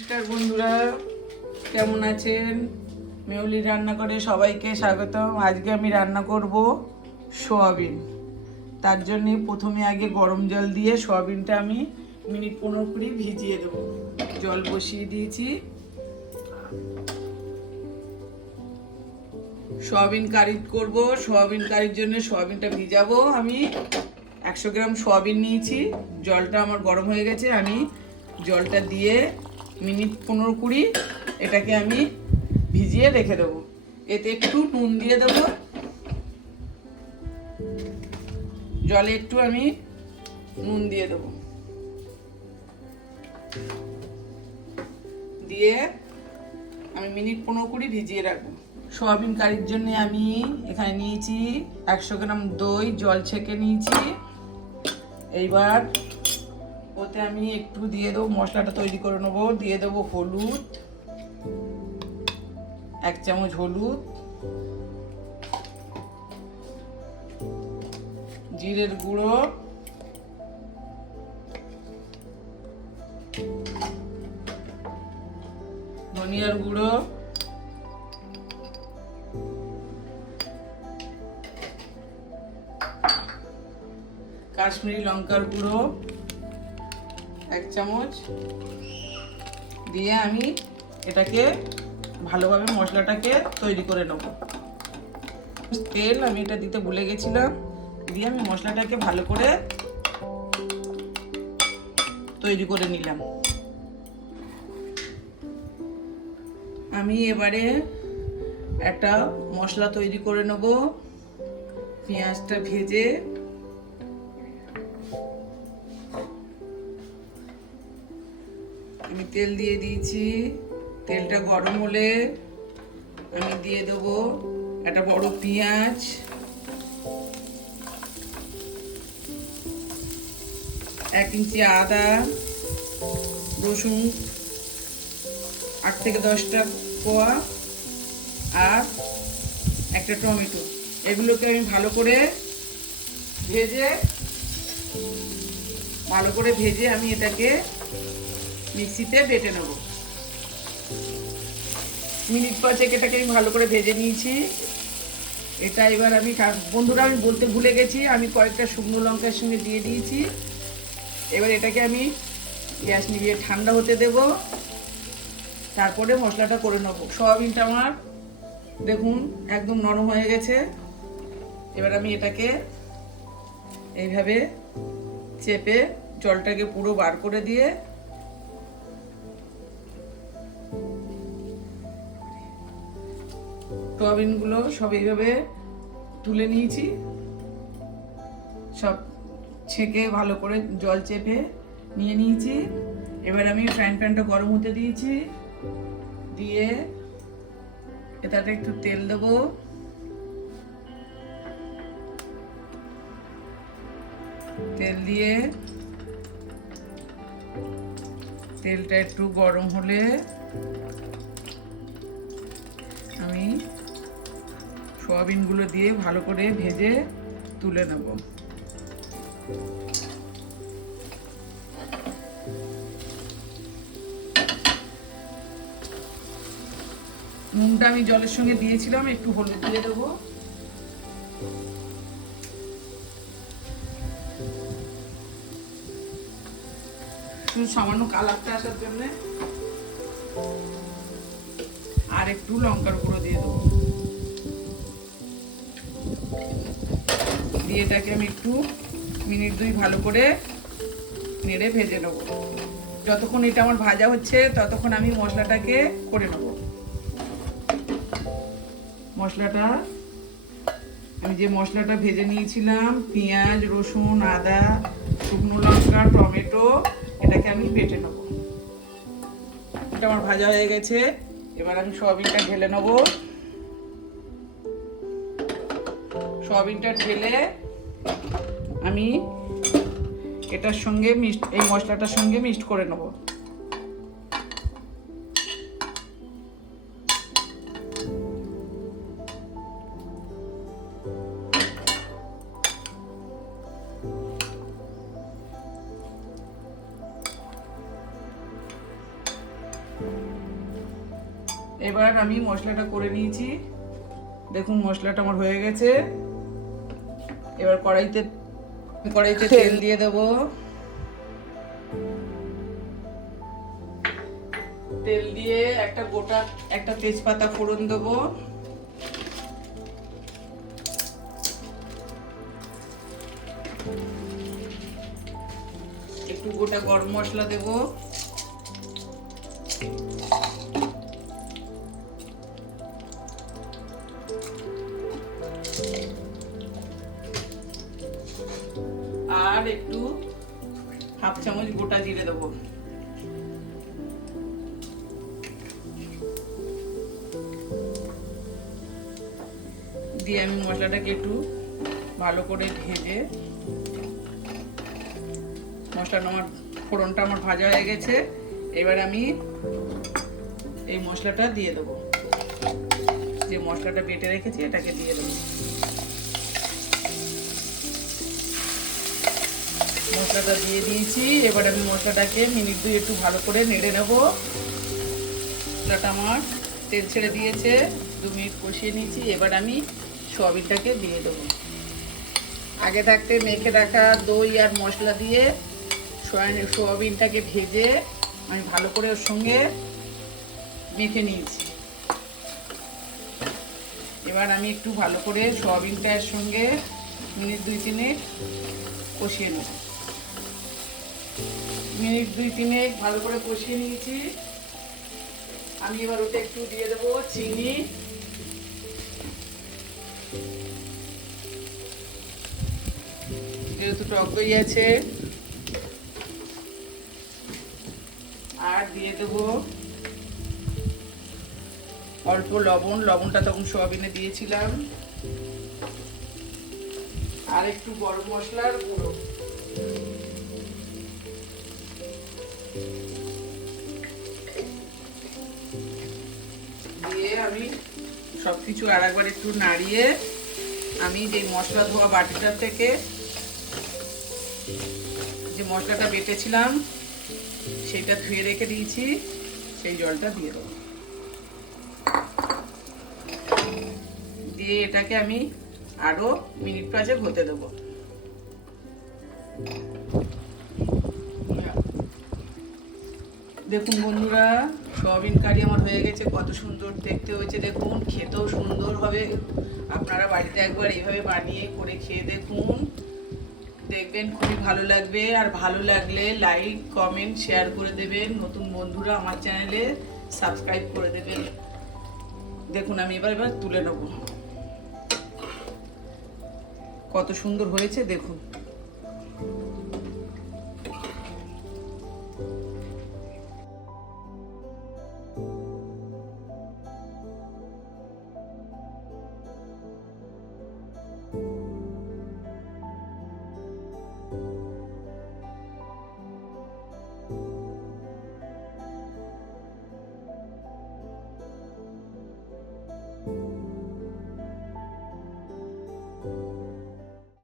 নমস্কার বন্ধুরা, কেমন আছেন? মেউলি রান্না করে সবাইকে স্বাগতম। আজকে আমি রান্না করব সোয়াবিন। তার জন্য প্রথমে আগে গরম জল দিয়ে সোয়াবিনটা আমি মিনিট পনেরো কুড়ি ভিজিয়ে দেবো। জল বসিয়ে দিয়েছি। সোয়াবিন কারি করব। সোয়াবিন কারির জন্য সোয়াবিনটা ভিজাবো আমি। একশো গ্রাম সোয়াবিন নিয়েছি। জলটা আমার গরম হয়ে গেছে। আমি জলটা দিয়ে মিনিট পনেরো কুড়ি এটাকে আমি ভিজিয়ে রেখে দেবো। এতে একটু নুন দিয়ে দেবো। জলে একটু আমি নুন দিয়ে দেবো। দিয়ে আমি মিনিট পনেরো কুড়ি ভিজিয়ে রাখব। সোয়াবিন কারির জন্য আমি এখানে নিয়েছি একশো গ্রাম দই, জল ছেঁকে নিয়েছি। এইবার ওতে আমি একটু দিয়ে দেবো, মশলাটা তৈরি করে নেব। দিয়ে দেবো হলুদ, এক চামচ হলুদ, জিরের গুঁড়ো, ধনিয়ার গুঁড়ো, কাশ্মীরি লঙ্কার গুঁড়ো এক চামচ দিয়ে আমি এটাকে ভালোভাবে মশলাটাকে তৈরি করে নেব। তেল আমি এটা দিতে ভুলে গেছিলাম। দিয়ে আমি মশলাটাকে ভালো করে তৈরি করে নিলাম। আমি এবারে একটা মশলা তৈরি করে নেব। পেঁয়াজটা ভেজে আমি তেল দিয়ে দিয়েছি। তেলটা গরম হলে আমি দিয়ে দেবো একটা বড় পেঁয়াজ। এক ইঞ্চি আদা, রসুন, আট থেকে দশটা কোয়া আর একটা টমেটো। এগুলোকে আমি ভালো করে ভেজে, ভালো করে ভেজে আমি এটাকে মিক্সিতে বেটে নেব। মিনিট পাঁচেক এটাকে আমি ভালো করে ভেজে নিয়েছি। এটা এবার আমি বন্ধুরা, আমি বলতে ভুলে গেছি, আমি কয়েকটা শুকনো লঙ্কার সঙ্গে দিয়ে দিয়েছি। এবার এটাকে আমি গ্যাস নিভিয়ে ঠান্ডা হতে দেব। তারপরে মশলাটা করে নেব। সয়াবিনটা আমার, দেখুন, একদম নরম হয়ে গেছে। এবার আমি এটাকে এইভাবে চেপে জলটাকে পুরো বার করে দিয়ে সোয়াবিনগুলো সব এইভাবে তুলে নিয়েছি। সব ছেঁকে ভালো করে জল চেপে নিয়ে নিয়েছি। এবার আমি ফ্রাইং প্যানটা গরম হতে দিয়েছি। দিয়ে এটাতে একটু তেল দেবো। তেল দিয়ে তেলটা একটু গরম হলে আমি সোয়াবিনগুলো দিয়ে ভালো করে ভেজে তুলে নেব। নুনটা আমি জলের সঙ্গে দিয়েছিলাম, একটু হলুদ দিয়ে দেবো। সামান্য কালারটা আসার জন্য। আর একটু লঙ্কার গুঁড়ো দিয়ে দেবো। দিয়ে এটাকে আমি একটু মিনিট দুই ভালো করে নেড়ে ভেজে নেব। যতক্ষণ এটা আমার ভাজা হচ্ছে, ততক্ষণ আমি মশলাটাকে করে নেব। মশলাটা, আমি যে মশলাটা ভেজে নিয়েছিলাম, পেঁয়াজ, রসুন, আদা, শুকনো লঙ্কা, টমেটো, এটাকে আমি বেটে নেব। এটা আমার ভাজা হয়ে গেছে। এবার আমি সয়াবিনটা ঢেলে নেব। সয়াবিনটা ঢেলে আমি এটার সঙ্গে মিক্সড এই মশলাটার সঙ্গে মিক্সড করে নেব। এবার আমি মশলাটা করে নিয়েছি। দেখুন, মশলাটা আমার হয়ে গেছে। এবার কড়াইতে কড়াইতে তেল। দিয়ে দেব। তেল দিয়ে একটা গোটা একটা তেজপাতা ফোড়ন দেবো। একটু গোটা গরম মশলা দেবো। একটু হাফ চামচ গোটা জিরে দেবো। দিয়ে আমি মশলাটাকে একটু ভালো করে ভেজে, মশলাটা আমার, ফোড়নটা আমার ভাজা হয়ে গেছে। এবার আমি এই মশলাটা দিয়ে দেবো। যে মশলাটা বেটে রেখেছি, এটাকে দিয়ে দেবো। মশলাটা দিয়ে দিয়েছি। এবার আমি মশলাটাকে মিনিট দুই একটু ভালো করে নেড়ে নেব। মশলাটা আমার তেল ছেড়ে দিয়েছে। দু মিনিট কষিয়ে নিয়েছি। এবার আমি সোয়াবিনটাকে দিয়ে দেবো। আগে থাকতে মেখে রাখা দই আর মশলা দিয়ে সোয়াবিন সোয়াবিনটাকে ভেজে আমি ভালো করে ওর সঙ্গে মেখে নিয়েছি। এবার আমি একটু ভালো করে সোয়াবিনটার সঙ্গে মিনিট দুই তিনেক কষিয়ে নেব। মিনিট, দুই তিনেক ভালো করে কষিয়ে নিয়েছি। আমি এবার ওটা একটু দিয়ে দেবো চিনি। যেহেতু টক দই আছে, আর দিয়ে দেবো অল্প লবণ। লবণটা তখন সোয়াবিনে দিয়েছিলাম। আর একটু গরম মশলার গুঁড়ো। দিয়ে আমি সব কিছু আর একবার একটু নাড়িয়ে আমি যে মশলা ধোয়া বাটিটা থেকে যে মশলাটা বেটেছিলাম সেইটা ধুয়ে রেখে দিয়েছি, সেই জলটা দিয়ে দেবো। দিয়ে এটাকে আমি আরও মিনিট পাঁচেক হতে দেবো। দেখুন বন্ধুরা, সয়াবিন কারি আমার হয়ে গেছে, কত সুন্দর দেখতে হয়েছে। দেখুন, খেতেও সুন্দর হবে। আপনারা বাড়িতে একবার এইভাবে বানিয়ে করে খেয়ে দেখুন। দেখবেন খুবই ভালো লাগবে। আর ভালো লাগলে লাইক কমেন্ট শেয়ার করে দেবেন। নতুন বন্ধুরা আমার চ্যানেলে সাবস্ক্রাইব করে দেবেন। দেখুন, আমি এবার এবার তুলে নেব। কত সুন্দর হয়েছে, দেখুন।